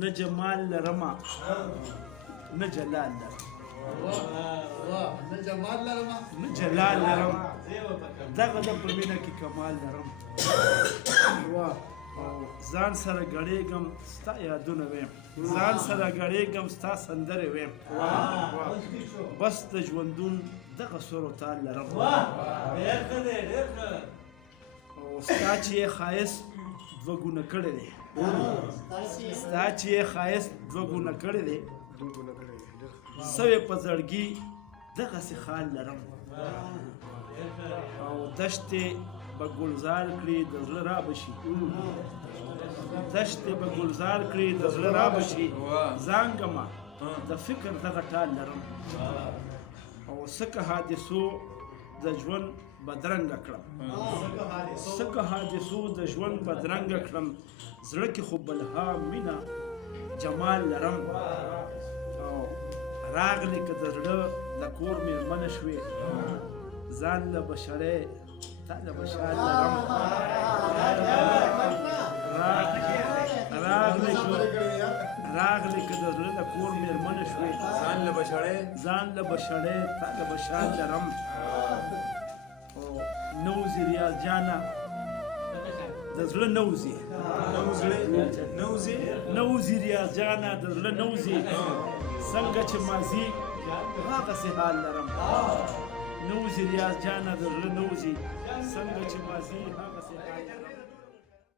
نه جمال لرمه نه جلال لرم نه جلال لرم دغه د په مینه کې کمال لرم ځان سره ګړېږم ستا یادونه ویم ځان سره ګړېږم ستا سندرې ویم بس د ژوندون دغه سور و تال لرم او ستا چې یې ښایست دوه ګونه کړی دی ستا چې یې ښایست دوه ګونه کړی دی سوې په زړګي دغسې خال لرم او دشتې به ګلزار کړي د زړه را به شي دشتې به ګلزار کړي د زړه را به شي زانګمه د فکر دغه ټال لرم او څه که حادثو د ژوند بدرنګه کړم څه که حادثو د ژوند بدرنګه کړم زړه کې خو بلها مینه جمال لرم او راغلی که د زړه د کور مېرمنه شوې ځان له بشرې تا له بشال لرم راغلی که د زړه د کور مېرمنه شوې ځان له بشرې تا له بشال لرم نوزي ریاض جانا د زړه نوزي ریاض جانا د زړه نوزي څنګه چې ماضي هغسې حال لرم نوزي ریاض جانا د زړه نوزي څنګه چې ماضي هغسې